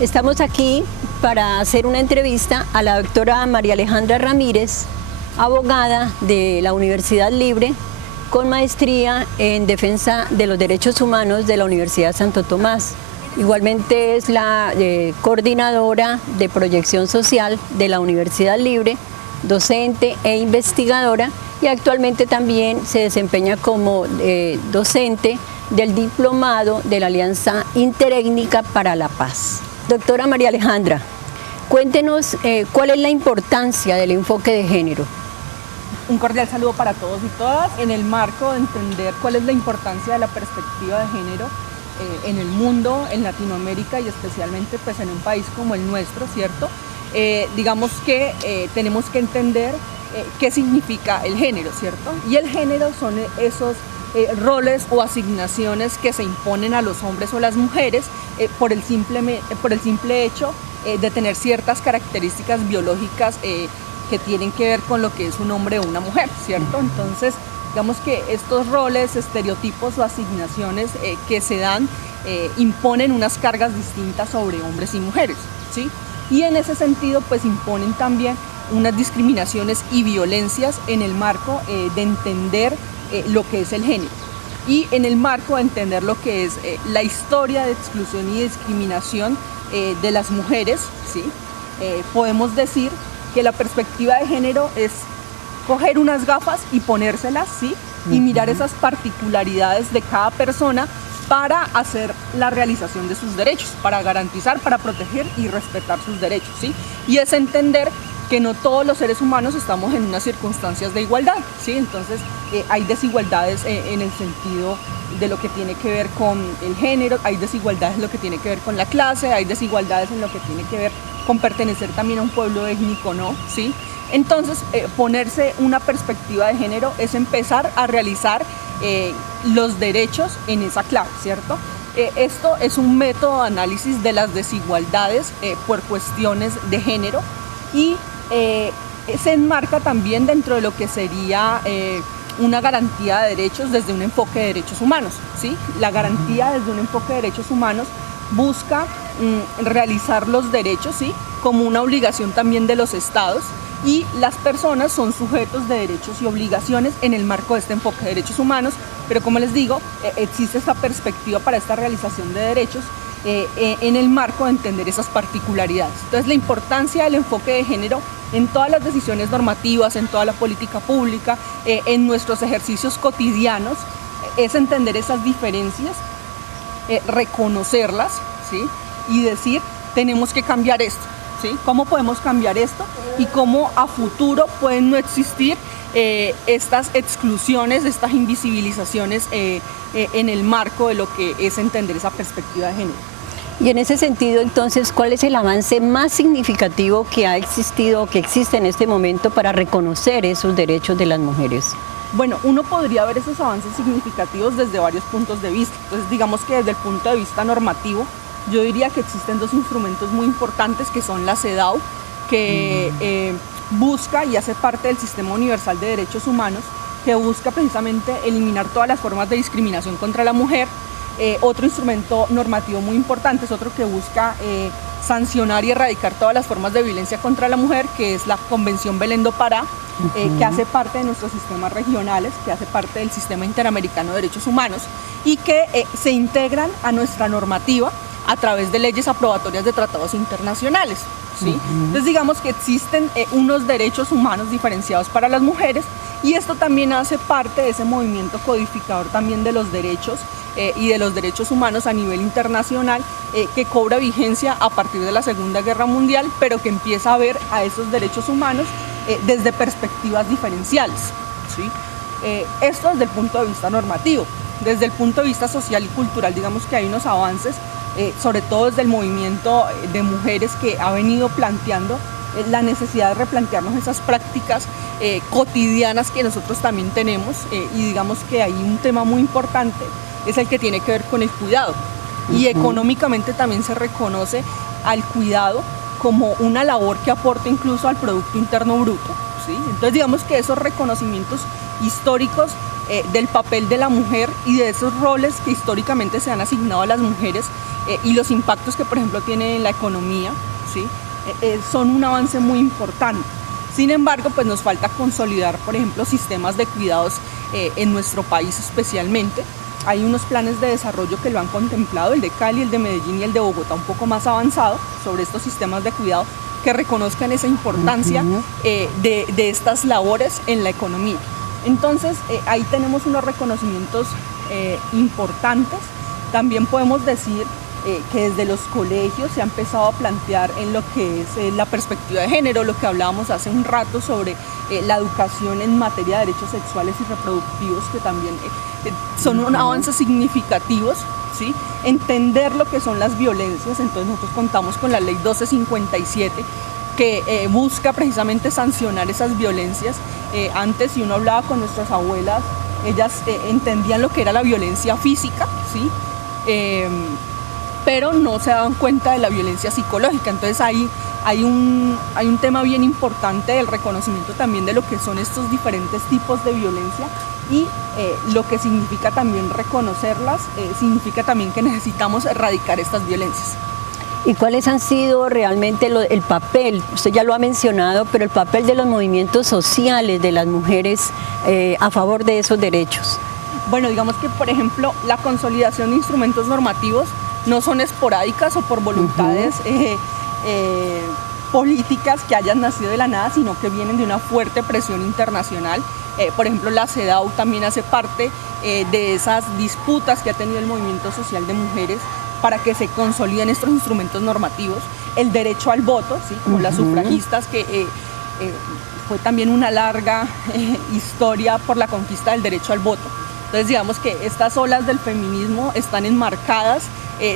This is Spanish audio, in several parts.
Estamos aquí para hacer una entrevista a la doctora María Alejandra Ramírez, abogada de la Universidad Libre, con maestría en Defensa de los Derechos Humanos de la Universidad Santo Tomás. Igualmente es la coordinadora de proyección social de la Universidad Libre, docente e investigadora, y actualmente también se desempeña como docente del diplomado de la Alianza Interétnica para la Paz. Doctora María Alejandra, cuéntenos cuál es la importancia del enfoque de género. Un cordial saludo para todos y todas. En el marco de entender cuál es la importancia de la perspectiva de género en el mundo, en Latinoamérica y especialmente pues en un país como el nuestro, ¿cierto? Digamos que tenemos que entender qué significa el género, ¿cierto? Y el género son esos roles o asignaciones que se imponen a los hombres o las mujeres por el simple hecho de tener ciertas características biológicas que tienen que ver con lo que es un hombre o una mujer, ¿cierto? Entonces, digamos que estos roles, estereotipos o asignaciones que se dan imponen unas cargas distintas sobre hombres y mujeres, ¿sí? Y en ese sentido, pues imponen también unas discriminaciones y violencias en el marco de entender lo que es el género. Y en el marco de entender lo que es la historia de exclusión y discriminación de las mujeres, ¿sí? Podemos decir que la perspectiva de género es coger unas gafas y ponérselas, ¿sí? Y mirar esas particularidades de cada persona para hacer la realización de sus derechos, para garantizar, para proteger y respetar sus derechos, ¿sí? Y es entender que no todos los seres humanos estamos en unas circunstancias de igualdad, ¿sí? Entonces hay desigualdades en el sentido de lo que tiene que ver con el género, hay desigualdades en lo que tiene que ver con la clase, hay desigualdades en lo que tiene que ver con pertenecer también a un pueblo étnico, ¿no? ¿Sí? Entonces, ponerse una perspectiva de género es empezar a realizar los derechos en esa clave, ¿cierto? Esto es un método de análisis de las desigualdades por cuestiones de género y se enmarca también dentro de lo que sería una garantía de derechos desde un enfoque de derechos humanos, ¿sí? La garantía desde un enfoque de derechos humanos busca realizar los derechos, ¿sí? Como una obligación también de los estados, y las personas son sujetos de derechos y obligaciones en el marco de este enfoque de derechos humanos, pero como les digo, existe esta perspectiva para esta realización de derechos en el marco de entender esas particularidades. Entonces, la importancia del enfoque de género en todas las decisiones normativas, en toda la política pública, en nuestros ejercicios cotidianos, es entender esas diferencias, reconocerlas, ¿sí? Y decir, tenemos que cambiar esto, ¿sí? ¿Cómo podemos cambiar esto? Y cómo a futuro pueden no existir estas exclusiones, estas invisibilizaciones en el marco de lo que es entender esa perspectiva de género. Y en ese sentido, entonces, ¿cuál es el avance más significativo que ha existido o que existe en este momento para reconocer esos derechos de las mujeres? Bueno, uno podría ver esos avances significativos desde varios puntos de vista. Entonces, digamos que desde el punto de vista normativo, yo diría que existen dos instrumentos muy importantes que son la CEDAW, que busca y hace parte del Sistema Universal de Derechos Humanos, que busca precisamente eliminar todas las formas de discriminación contra la mujer. Otro instrumento normativo muy importante es otro que busca sancionar y erradicar todas las formas de violencia contra la mujer, que es la Convención Belén do Pará, que hace parte de nuestros sistemas regionales, que hace parte del Sistema Interamericano de Derechos Humanos y que se integran a nuestra normativa a través de leyes aprobatorias de tratados internacionales, ¿sí? Entonces, digamos que existen unos derechos humanos diferenciados para las mujeres, y esto también hace parte de ese movimiento codificador también de los derechos y de los derechos humanos a nivel internacional, que cobra vigencia a partir de la Segunda Guerra Mundial, pero que empieza a ver a esos derechos humanos desde perspectivas diferenciales, ¿sí? Esto desde el punto de vista normativo. Desde el punto de vista social y cultural, digamos que hay unos avances, sobre todo desde el movimiento de mujeres, que ha venido planteando la necesidad de replantearnos esas prácticas cotidianas que nosotros también tenemos, y digamos que hay un tema muy importante, es el que tiene que ver con el cuidado, y económicamente también se reconoce al cuidado como una labor que aporta incluso al Producto Interno Bruto, ¿sí? Entonces, digamos que esos reconocimientos históricos del papel de la mujer y de esos roles que históricamente se han asignado a las mujeres y los impactos que, por ejemplo, tiene en la economía, ¿sí? Son un avance muy importante. Sin embargo, pues nos falta consolidar, por ejemplo, sistemas de cuidados en nuestro país especialmente. Hay unos planes de desarrollo que lo han contemplado, el de Cali, el de Medellín y el de Bogotá, un poco más avanzado sobre estos sistemas de cuidado que reconozcan esa importancia de estas labores en la economía. Entonces, ahí tenemos unos reconocimientos importantes. También podemos decir que desde los colegios se ha empezado a plantear en lo que es la perspectiva de género, lo que hablábamos hace un rato sobre la educación en materia de derechos sexuales y reproductivos, que también son avances significativos, ¿sí? Entender lo que son las violencias. Entonces nosotros contamos con la ley 1257 que busca precisamente sancionar esas violencias. Antes, si uno hablaba con nuestras abuelas, ellas entendían lo que era la violencia física, ¿sí? Pero no se daban cuenta de la violencia psicológica. Entonces hay un tema bien importante del reconocimiento también de lo que son estos diferentes tipos de violencia y lo que significa también reconocerlas, significa también que necesitamos erradicar estas violencias. ¿Y cuáles han sido realmente el papel, usted ya lo ha mencionado, pero el papel de los movimientos sociales de las mujeres a favor de esos derechos? Bueno, digamos que, por ejemplo, la consolidación de instrumentos normativos no son esporádicas o por voluntades políticas que hayan nacido de la nada, sino que vienen de una fuerte presión internacional. Por ejemplo, la CEDAW también hace parte de esas disputas que ha tenido el movimiento social de mujeres para que se consoliden estos instrumentos normativos. El derecho al voto, ¿sí? Como las sufragistas, que fue también una larga historia por la conquista del derecho al voto. Entonces, digamos que estas olas del feminismo están enmarcadas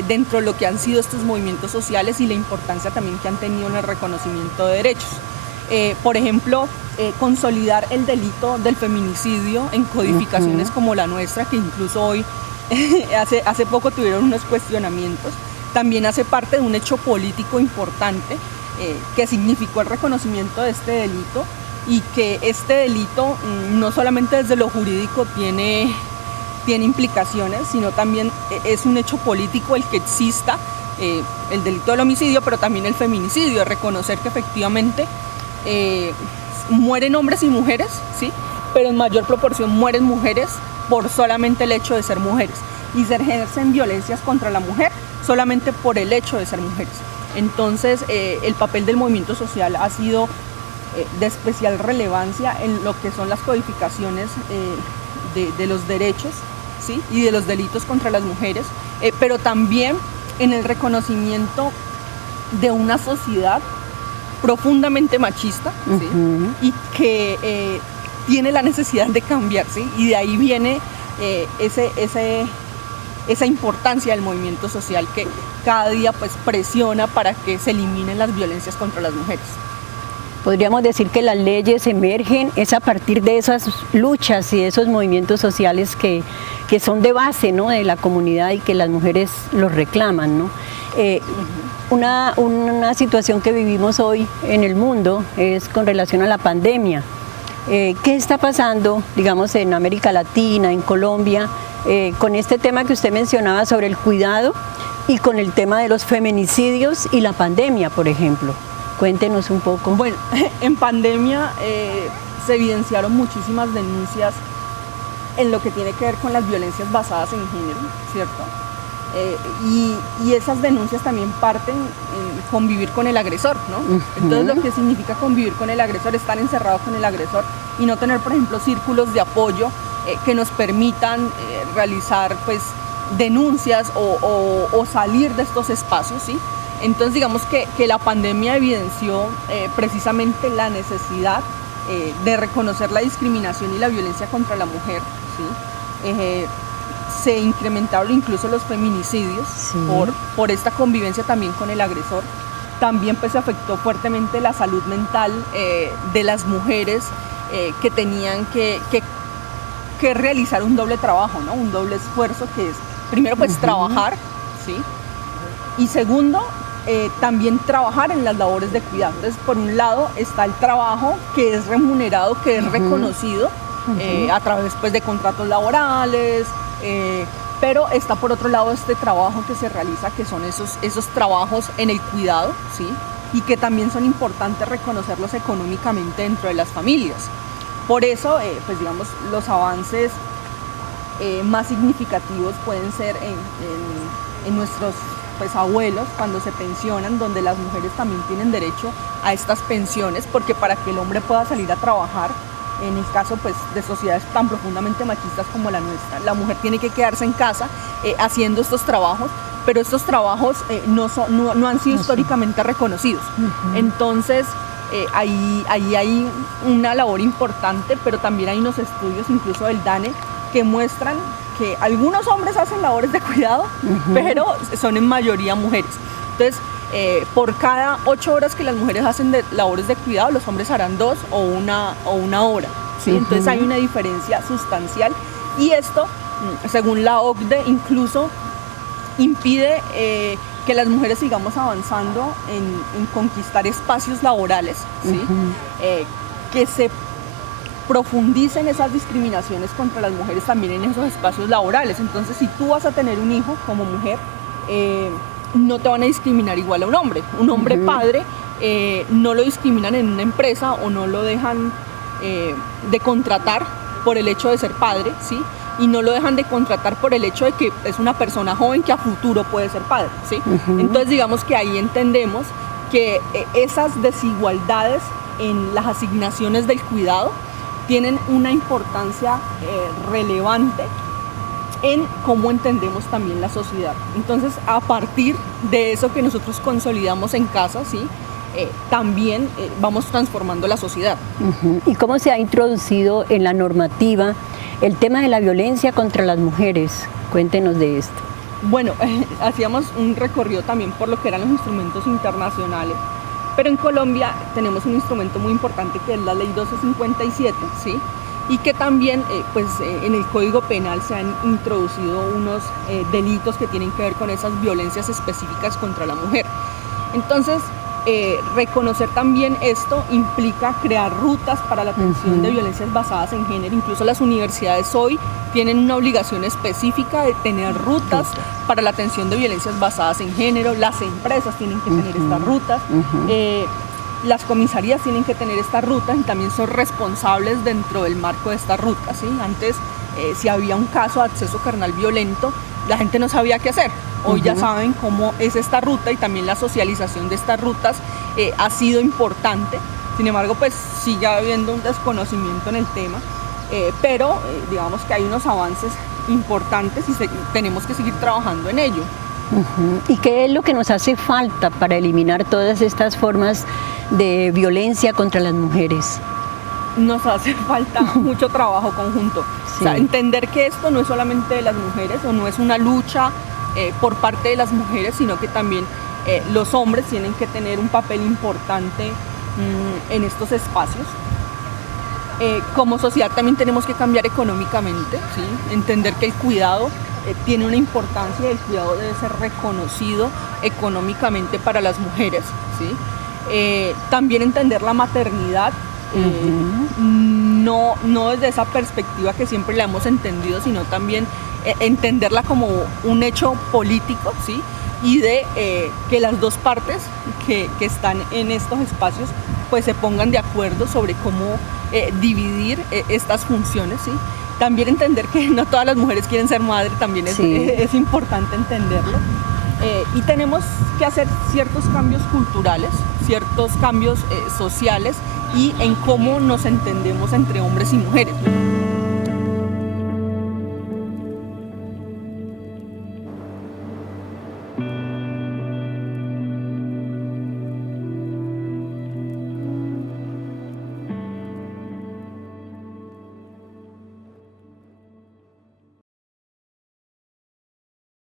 dentro de lo que han sido estos movimientos sociales y la importancia también que han tenido en el reconocimiento de derechos. Por ejemplo, consolidar el delito del feminicidio en codificaciones como la nuestra, que incluso hoy, hace poco tuvieron unos cuestionamientos, también hace parte de un hecho político importante que significó el reconocimiento de este delito, y que este delito no solamente desde lo jurídico tiene implicaciones, sino también es un hecho político el que exista el delito del homicidio, pero también el feminicidio, de reconocer que efectivamente mueren hombres y mujeres, ¿sí? Pero en mayor proporción mueren mujeres por solamente el hecho de ser mujeres, y se ejercen violencias contra la mujer solamente por el hecho de ser mujeres. Entonces, el papel del movimiento social ha sido de especial relevancia en lo que son las codificaciones de los derechos, ¿sí? Y de los delitos contra las mujeres, pero también en el reconocimiento de una sociedad profundamente machista, ¿sí? Y que tiene la necesidad de cambiar, ¿sí? Y de ahí viene esa importancia del movimiento social, que cada día pues presiona para que se eliminen las violencias contra las mujeres. Podríamos decir que las leyes emergen es a partir de esas luchas y de esos movimientos sociales que son de base, ¿no?, de la comunidad, y que las mujeres los reclaman, ¿no? Una situación que vivimos hoy en el mundo es con relación a la pandemia. ¿Qué está pasando, digamos, en América Latina, en Colombia, con este tema que usted mencionaba sobre el cuidado y con el tema de los feminicidios y la pandemia, por ejemplo? Cuéntenos un poco. Bueno, en pandemia se evidenciaron muchísimas denuncias en lo que tiene que ver con las violencias basadas en género, ¿cierto? Y esas denuncias también parten en convivir con el agresor, ¿no? Entonces, lo que significa convivir con el agresor, estar encerrado con el agresor y no tener, por ejemplo, círculos de apoyo que nos permitan realizar, pues, denuncias o salir de estos espacios, ¿sí? Entonces, digamos que la pandemia evidenció precisamente la necesidad de reconocer la discriminación y la violencia contra la mujer, ¿sí? Se incrementaron incluso los feminicidios, sí, por esta convivencia también con el agresor. También pues se afectó fuertemente la salud mental de las mujeres que tenían que realizar un doble trabajo, ¿no? Un doble esfuerzo, que es primero pues trabajar, ¿sí? Y segundo, también trabajar en las labores de cuidado. Entonces, por un lado está el trabajo que es remunerado, que es reconocido, a través pues, de contratos laborales, pero está por otro lado este trabajo que se realiza, que son esos trabajos en el cuidado, ¿sí? Y que también son importantes reconocerlos económicamente dentro de las familias. Por eso, pues digamos, los avances más significativos pueden ser en nuestros pues, abuelos cuando se pensionan, donde las mujeres también tienen derecho a estas pensiones, porque para que el hombre pueda salir a trabajar, en el caso pues, de sociedades tan profundamente machistas como la nuestra, la mujer tiene que quedarse en casa haciendo estos trabajos, pero estos trabajos no han sido históricamente reconocidos. Entonces, ahí hay una labor importante, pero también hay unos estudios, incluso del DANE, que muestran que algunos hombres hacen labores de cuidado, pero son en mayoría mujeres. Entonces, por cada 8 horas que las mujeres hacen de labores de cuidado, los hombres harán 2 o una hora, ¿sí? Entonces hay una diferencia sustancial y esto, según la OCDE, incluso impide que las mujeres sigamos avanzando en conquistar espacios laborales, ¿sí? Que se profundicen esas discriminaciones contra las mujeres también en esos espacios laborales. Entonces, si tú vas a tener un hijo como mujer, no te van a discriminar igual a un hombre. Un hombre padre no lo discriminan en una empresa o no lo dejan de contratar por el hecho de ser padre, ¿sí? Y no lo dejan de contratar por el hecho de que es una persona joven que a futuro puede ser padre, ¿sí? Entonces, digamos que ahí entendemos que esas desigualdades en las asignaciones del cuidado tienen una importancia relevante en cómo entendemos también la sociedad. Entonces, a partir de eso que nosotros consolidamos en casa, ¿sí? También vamos transformando la sociedad. ¿Y cómo se ha introducido en la normativa el tema de la violencia contra las mujeres? Cuéntenos de esto. Bueno, hacíamos un recorrido también por lo que eran los instrumentos internacionales, pero en Colombia tenemos un instrumento muy importante que es la Ley 1257, ¿sí? Y que también en el Código Penal se han introducido unos delitos que tienen que ver con esas violencias específicas contra la mujer. Entonces, reconocer también esto implica crear rutas para la atención de violencias basadas en género. Incluso las universidades hoy tienen una obligación específica de tener rutas para la atención de violencias basadas en género. Las empresas tienen que tener estas rutas. Las comisarías tienen que tener estas rutas y también son responsables dentro del marco de estas rutas, ¿sí? Antes, si había un caso de acceso carnal violento, la gente no sabía qué hacer. Hoy ya saben cómo es esta ruta y también la socialización de estas rutas ha sido importante. Sin embargo, pues sigue habiendo un desconocimiento en el tema, pero digamos que hay unos avances importantes y tenemos que seguir trabajando en ello. ¿Y qué es lo que nos hace falta para eliminar todas estas formas de violencia contra las mujeres? Nos hace falta mucho trabajo conjunto. Sí. O sea, entender que esto no es solamente de las mujeres o no es una lucha por parte de las mujeres, sino que también los hombres tienen que tener un papel importante en estos espacios. Como sociedad también tenemos que cambiar económicamente, ¿sí? Entender que el cuidado tiene una importancia y el cuidado debe ser reconocido económicamente para las mujeres, ¿sí? También entender la maternidad, no desde esa perspectiva que siempre la hemos entendido, sino también entenderla como un hecho político, ¿sí? Y de que las dos partes que están en estos espacios pues se pongan de acuerdo sobre cómo dividir estas funciones, ¿sí? También entender que no todas las mujeres quieren ser madre, también es importante entenderlo. Y tenemos que hacer ciertos cambios culturales, ciertos cambios sociales y en cómo nos entendemos entre hombres y mujeres.